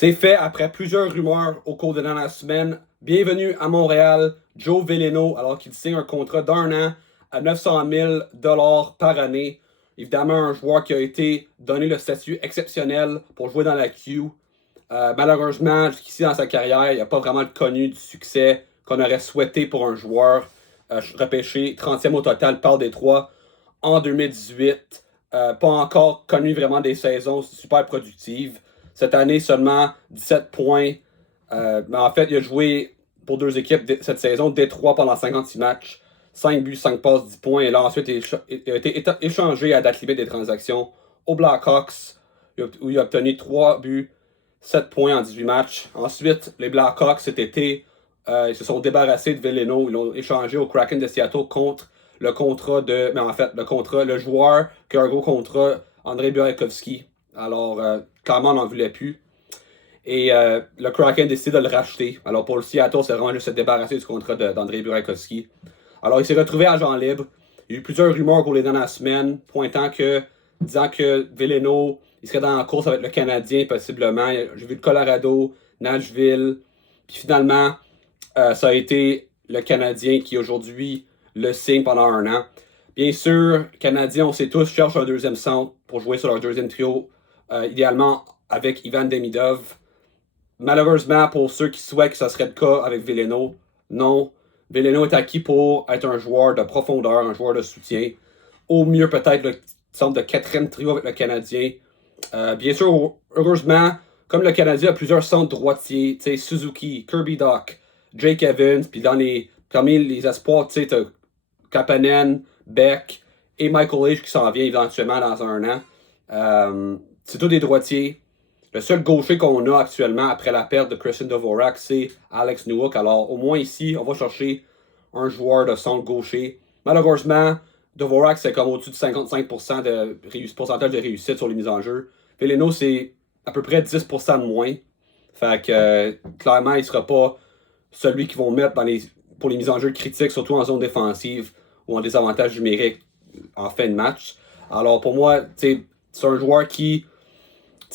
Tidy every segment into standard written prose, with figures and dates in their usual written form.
C'est fait après plusieurs rumeurs au cours de la dernière semaine. Bienvenue à Montréal, Joe Veleno, alors qu'il signe un contrat d'un an à 900 000 par année. Évidemment, un joueur qui a été donné le statut exceptionnel pour jouer dans la Q. Malheureusement, jusqu'ici dans sa carrière, il n'a pas vraiment connu du succès qu'on aurait souhaité pour un joueur repêché 30e au total par Détroit en 2018. Pas encore connu vraiment des saisons super productives. Cette année, seulement 17 points. Mais en fait, il a joué pour deux équipes cette saison, Détroit pendant 56 matchs. 5 buts, 5 passes, 10 points. Et là, ensuite, il a été échangé à date limite des transactions aux Blackhawks, où il a obtenu 3 buts, 7 points en 18 matchs. Ensuite, les Blackhawks, cet été, ils se sont débarrassés de Veleno. Ils l'ont échangé au Kraken de Seattle contre le contrat de. Mais en fait, le joueur qui a un gros contrat, Andrei Burakovsky. Alors, clairement, on n'en voulait plus. Et le Kraken décide de le racheter. Alors, pour le Seattle, c'est vraiment juste se débarrasser du contrat d'Andrei Burakovsky. Alors, il s'est retrouvé agent libre. Il y a eu plusieurs rumeurs au cours des dernières semaines, disant que Veleno, il serait dans la course avec le Canadien, possiblement. J'ai vu le Colorado, Nashville. Puis finalement, ça a été le Canadien qui aujourd'hui le signe pendant un an. Bien sûr, Canadiens, on sait tous, cherchent un deuxième centre pour jouer sur leur deuxième trio, idéalement avec Ivan Demidov. Malheureusement, pour ceux qui souhaitent que ça serait le cas avec Veleno, non. Veleno est acquis pour être un joueur de profondeur, un joueur de soutien. Au mieux, peut-être le centre de quatrième trio avec le Canadien. Bien sûr, heureusement, comme le Canadien a plusieurs centres droitiers, Suzuki, Kirby Doc, Jake Evans, puis parmi les espoirs, tu sais, Kapanen, Beck et Michael Leach qui s'en vient éventuellement dans un an. C'est tous des droitiers. Le seul gaucher qu'on a actuellement après la perte de Christian Dvorak, c'est Alex Newhook. Alors, au moins ici, on va chercher un joueur de centre gaucher. Malheureusement, Dvorak, c'est comme au-dessus de 55% de pourcentage de réussite sur les mises en jeu. Veleno, c'est à peu près 10% de moins. Fait que, clairement, il ne sera pas celui qu'ils vont mettre pour les mises en jeu critiques, surtout en zone défensive ou en désavantage numérique en fin de match. Alors, pour moi, c'est un joueur qui.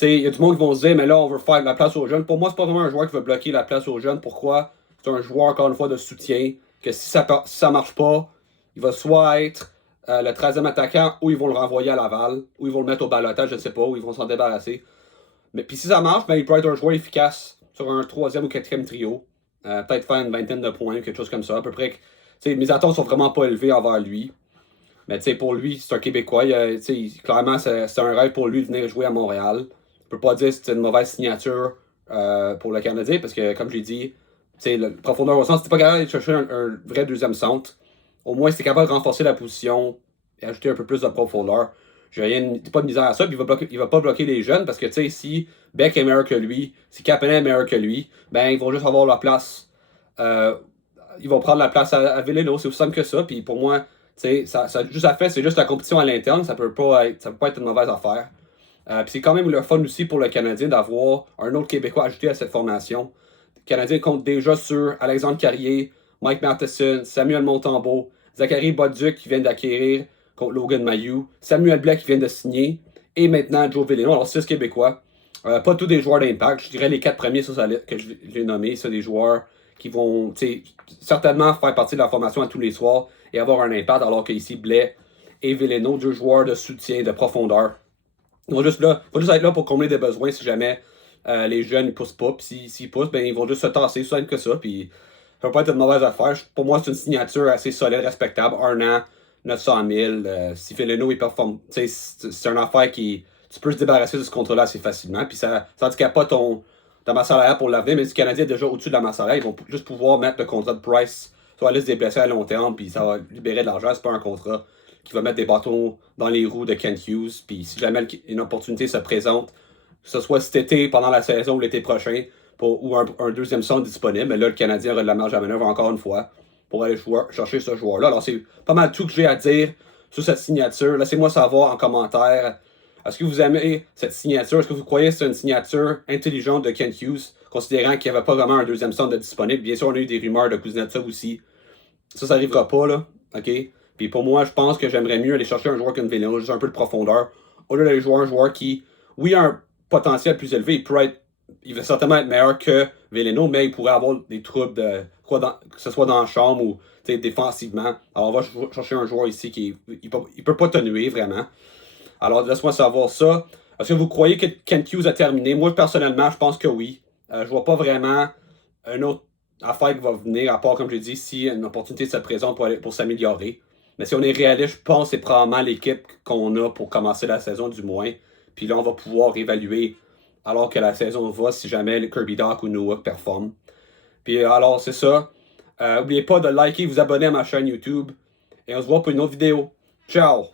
Il y a du monde qui vont se dire, mais là, on veut faire de la place aux jeunes. Pour moi, c'est pas vraiment un joueur qui veut bloquer la place aux jeunes. Pourquoi? C'est un joueur, encore une fois, de soutien. Que si ça marche pas, il va soit être le 13e attaquant, ou ils vont le renvoyer à Laval, ou ils vont le mettre au balotage, je ne sais pas, ou ils vont s'en débarrasser. Mais puis si ça marche, ben, il peut être un joueur efficace sur un 3e ou 4e trio. Peut-être faire une vingtaine de points, quelque chose comme ça. À peu près. Mes attentes sont vraiment pas élevées envers lui. Mais pour lui, c'est un Québécois. Clairement, c'est un rêve pour lui de venir jouer à Montréal. Je peux pas dire que c'est une mauvaise signature pour le Canadien parce que, comme je l'ai dit, le profondeur au centre, c'était pas capable de chercher un vrai deuxième centre. Au moins, c'était capable de renforcer la position et ajouter un peu plus de profondeur. J'ai pas de misère à ça. Puis il va pas bloquer les jeunes parce que si Beck est meilleur que lui, si Kapanen est meilleur que lui, ben ils vont juste avoir leur place. Ils vont prendre la place à Veleno. C'est aussi simple que ça. Puis pour moi, c'est juste la compétition à l'interne. Ça peut pas être une mauvaise affaire. Puis c'est quand même le fun aussi pour le Canadien d'avoir un autre Québécois ajouté à cette formation. Le Canadien compte déjà sur Alexandre Carrier, Mike Matheson, Samuel Montembeault, Zachary Bolduc qui vient d'acquérir contre Logan Mayou, Samuel Blais qui vient de signer, et maintenant Joe Veleno. Alors 6 Québécois. Pas tous des joueurs d'impact. Je dirais les 4 premiers sur sa liste que j'ai nommés, c'est des joueurs qui vont certainement faire partie de la formation à tous les soirs et avoir un impact, alors qu'ici Blais et Veleno, deux joueurs de soutien, de profondeur. Ils vont juste être là pour combler des besoins si jamais les jeunes ne poussent pas. Puis s'ils poussent, ben, ils vont juste se tasser, aussi simple que ça. Puis ça va pas être une mauvaise affaire. Pour moi, c'est une signature assez solide, respectable. Un an, 900 000. Si Feleno, il performe, c'est une affaire qui. Tu peux se débarrasser de ce contrat-là assez facilement. Puis ça handicape pas ta masse salariale pour l'avenir. Mais si le Canadien est déjà au-dessus de la masse salariale, ils vont juste pouvoir mettre le contrat de Price sur la liste des blessés à long terme. Puis ça va libérer de l'argent. C'est pas un contrat qui va mettre des bâtons dans les roues de Kent Hughes. Puis si jamais une opportunité se présente, que ce soit cet été, pendant la saison ou l'été prochain, ou un deuxième centre disponible, mais là, le Canadien aura de la marge à manœuvre encore une fois pour aller chercher ce joueur-là. Alors, c'est pas mal tout que j'ai à dire sur cette signature. Laissez-moi savoir en commentaire. Est-ce que vous aimez cette signature? Est-ce que vous croyez que c'est une signature intelligente de Kent Hughes, considérant qu'il n'y avait pas vraiment un deuxième centre de disponible? Bien sûr, on a eu des rumeurs de Kuznetsov aussi. Ça n'arrivera pas, là. OK? Puis pour moi, je pense que j'aimerais mieux aller chercher un joueur comme Veleno, juste un peu de profondeur, au lieu d'aller jouer un joueur qui, oui, a un potentiel plus élevé, il peut être il va certainement être meilleur que Veleno, mais il pourrait avoir des troubles que ce soit dans la chambre ou défensivement. Alors, on va chercher un joueur ici qui il peut pas te nuire vraiment. Alors, laisse-moi savoir ça. Est-ce que vous croyez que Kent Hughes a terminé? Moi, personnellement, je pense que oui. Je vois pas vraiment une autre affaire qui va venir, à part, comme je l'ai dit, si une opportunité se présente pour s'améliorer. Mais si on est réaliste, je pense que c'est probablement l'équipe qu'on a pour commencer la saison, du moins. Puis là, on va pouvoir évaluer alors que la saison va, si jamais le Kirby Doc ou Noah performent. Puis alors, c'est ça. N'oubliez pas de liker, vous abonner à ma chaîne YouTube. Et on se voit pour une autre vidéo. Ciao!